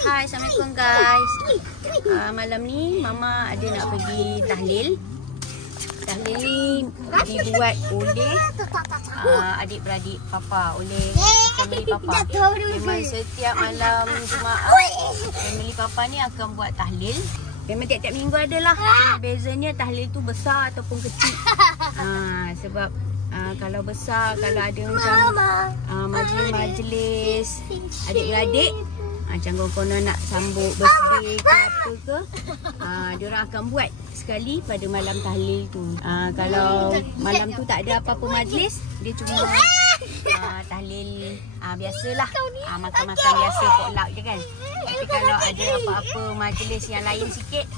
Hai, Assalamualaikum guys. Malam ni Mama ada nak pergi tahlil. Tahlil ni dibuat oleh adik-beradik Papa, oleh family Papa. Memang setiap malam Jumaat family Papa ni akan buat tahlil. Memang tiap-tiap minggu adalah. Bezanya tahlil tu besar ataupun kecil. Sebab kalau besar, kalau ada macam majlis-majlis adik-beradik, macam konon nak sambut birthday ke apa ke, diorang akan buat sekali pada malam tahlil tu. Kalau malam tu tak ada apa-apa majlis, dia cuma tahlil biasalah, makan-makan biasa, potluck je kan. Tapi kalau ada apa-apa majlis yang lain sikit,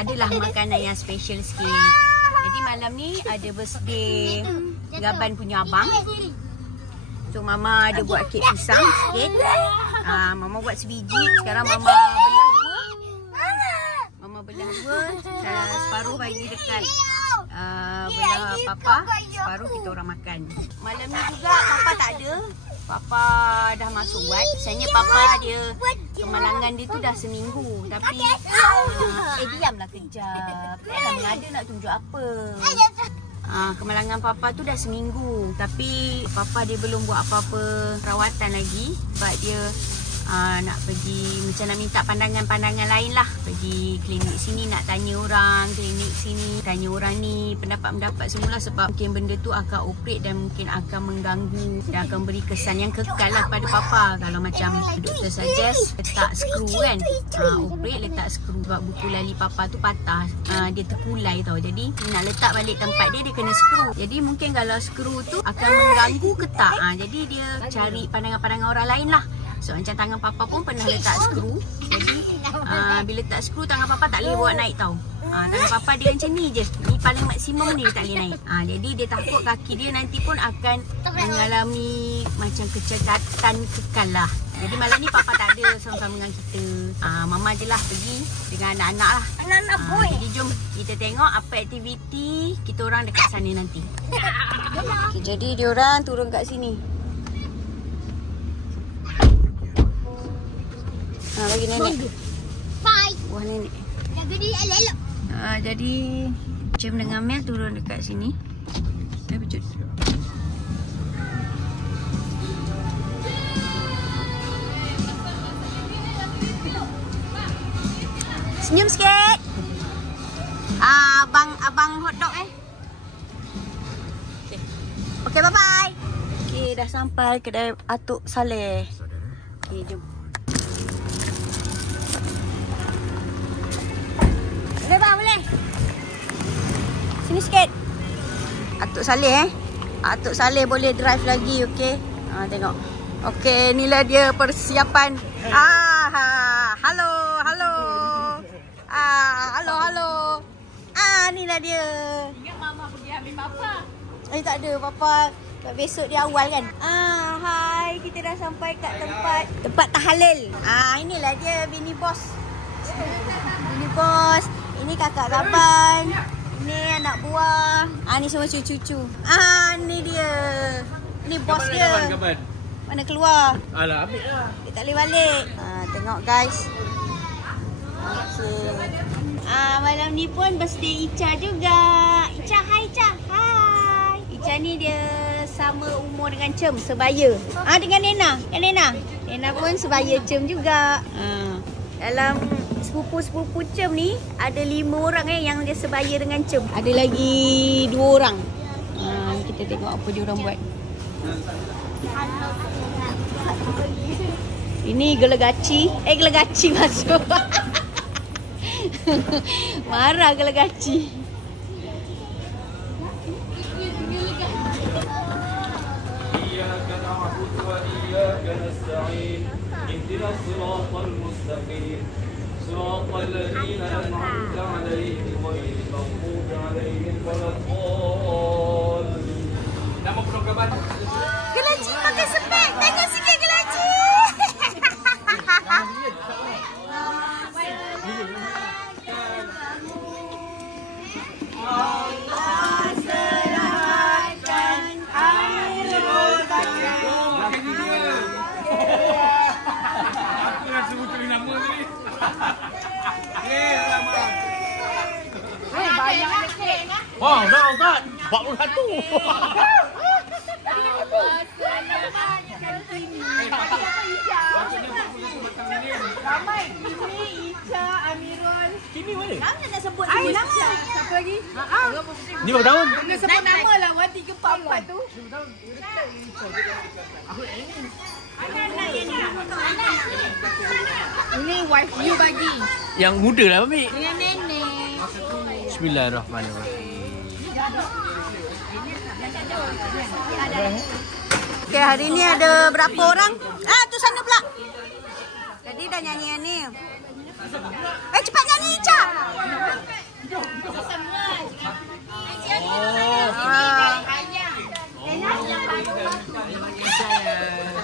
adalah makanan yang special sikit. Jadi malam ni ada birthday Gaban punya abang. So Mama ada buat kek pisang sikit. Mama buat sebiji. Sekarang Mama belah dua. Mama belah dua. Separuh bagi dekat belah Papa. Separuh kita orang makan. Malam ni juga Papa tak ada. Papa dah masuk buat. Sebenarnya Papa dia kemalangan dia tu dah seminggu. Tapi diamlah kejap. Taklah mengada nak tunjuk apa. Kemalangan Papa tu dah seminggu. Tapi Papa dia belum buat apa-apa rawatan lagi. Sebab dia nak pergi, macam nak minta pandangan-pandangan lain lah. Pergi klinik sini nak tanya orang, klinik sini tanya orang ni, pendapat-pendapat semula. Sebab mungkin benda tu akan operate dan mungkin akan mengganggu dan akan beri kesan yang kekal lah pada Papa. Kalau macam doktor suggest letak skru kan, operate letak skru. Sebab buku lali Papa tu patah, dia terkulai tau. Jadi nak letak balik tempat dia, dia kena skru. Jadi mungkin kalau skru tu akan mengganggu ke tak, jadi dia cari pandangan-pandangan orang lain lah. So macam tangan Papa pun pernah letak skru. Jadi bila letak skru, tangan Papa tak boleh bawa naik tau. Tangan Papa dia macam ni je. Ni paling maksimum ni tak boleh naik. Jadi dia takut kaki dia nanti pun akan mengalami macam kecacatan kekal lah. Jadi malam ni Papa tak ada sama-sama dengan kita. Mama je lah pergi dengan anak-anak lah. Jadi jom kita tengok apa aktiviti kita orang dekat sana nanti. Okay, jadi diorang turun kat sini. Bagi nenek. Bye. Wah nenek. Jaga diri elok-elok. Jadi Jam dengan Mel turun dekat sini. Pejut. Senyum sikit. Abang hotdog Okay, bye-bye. Okay, dah sampai kedai Atuk Saleh. Okay, jom. Boleh. Sini sikit. Atuk Saleh Atuk Saleh boleh drive lagi, okey. Tengok. Okey, inilah dia persiapan. Halo. Halo. Inilah dia. Ingat Mama pergi ambil Papa. Tak ada, Papa besok dia awal kan. Hai, kita dah sampai kat tempat tahlil. Inilah dia bini bos. Ini kakak Gaban. Ini anak buah. Ni semua cucu-cucu. Ni dia. Ni bos dia. Mana keluar? Alah, ambil lah. Dia tak boleh balik. Tengok guys. Okay. Malam ni pun birthday Ica juga. Ica, hai Ica. Hai. Ica ni dia sama umur dengan Cem, sebaya. Dengan Nena. Nena pun sebaya Cem juga. Dalam sepupu-sepupu Cem ni ada 5 orang yang dia sebaya dengan Cem. Ada lagi 2 orang. Kita tengok apa dia orang buat. Ini gelegaci. Gelegaci masuk. Marah gelegaci. Iyyaka na'budu wa iyyaka nasta'in. Ihdinas siratal mustaqim. صراط الذين أنعمت عليهم غير المغضوب عليهم ولا الضالين. Nama program Gelaci pakai sepek. Tengok sikit Gelaci. Allah serahkan airul bakar. nama ni. Banyak kek. Wow, dah Ustaz. 41. Ramai. Kimi, Ica, Amirul. Kimi mana? Kamu nak sebut nama. Siapa lagi? Ni berapa tahun? Kena sebut nama lah. 1, 3, 4, 4 tu. Ini wife you bagi. Yang muda lah Mami. Dengan nenek. Bismillahirrahmanirrahim. Okay, hari ni ada berapa orang? Tu sana pula. Tadi dah nyanyi ni. Cepat nyanyi, Ica.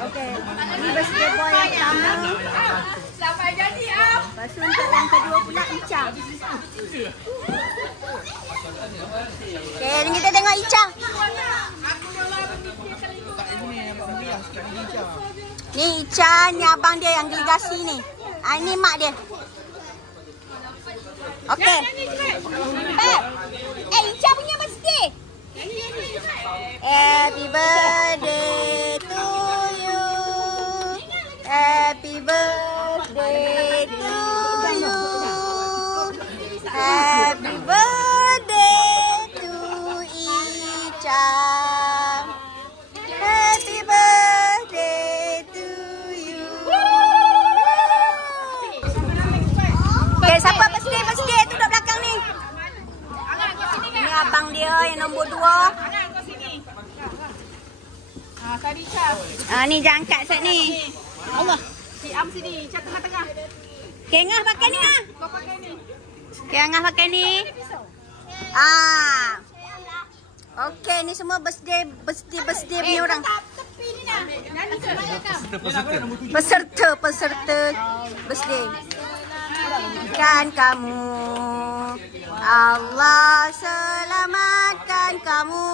Okay, ini birthday boy yang pertama. Selamat jadi, Am. Lepas tu untuk yang kedua pula, Ica. Okay, ni kita tengok Ica. Ni Ica, ni abang dia yang delegasi ni. Ini mak dia. Okey. Ica punya birthday. Happy birthday to you. Happy birthday to you. Happy birthday to Ica. Happy birthday to you. Okay, siapa birthday tu duduk belakang ni. Ni abang dia yang nombor 2. Ni jangan angkat set ni. Allah. Si Am sini, Ica tengah-tengah. Kengah pakai ni ah. Kau pakai ni. Kengah pakai ni. Okey, ni semua birthday punya orang. Peserta birthday. Kan kamu, Allah selamatkan kamu.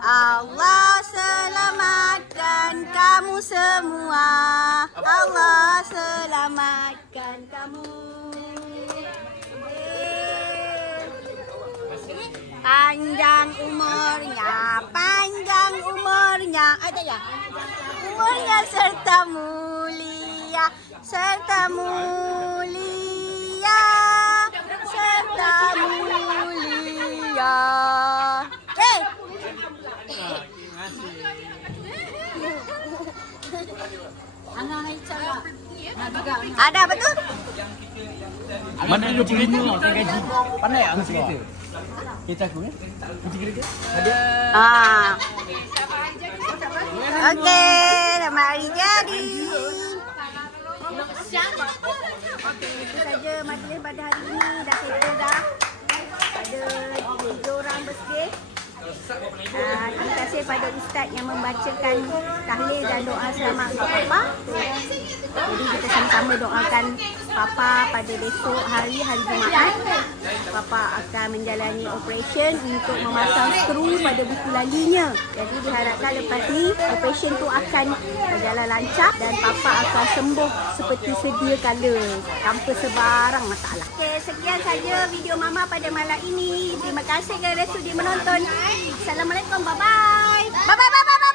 Allah selamatkan kamu semua. Allah selamatkan kamu. Panjang umurnya. Ada ya? Umurnya serta mulia. Ada apa tu? Mana dia punya gaji? Pandai aku cerita. Kereta aku ni. Kunci kereta. Ada. Okey, selamat hari jadi. Itu saja majlis pada hari ini. Dah settle dah. Ada 3 orang birthday. Terima kasih pada Ustaz yang membacakan tahlil dan doa selamat untuk Papa. Jadi kita sama-sama doakan Papa pada besok hari Jumaat. Papa akan menjalani operation untuk memasang skru pada buku lalinya. Jadi diharapkan lepas ni operation tu akan berjalan lancar dan Papa akan sembuh seperti sedia kala tanpa sebarang masalah. Okey, sekian saja video Mama pada malam ini. Terima kasih kerana sudi menonton. Assalamualaikum. Bye-bye. Bye-bye.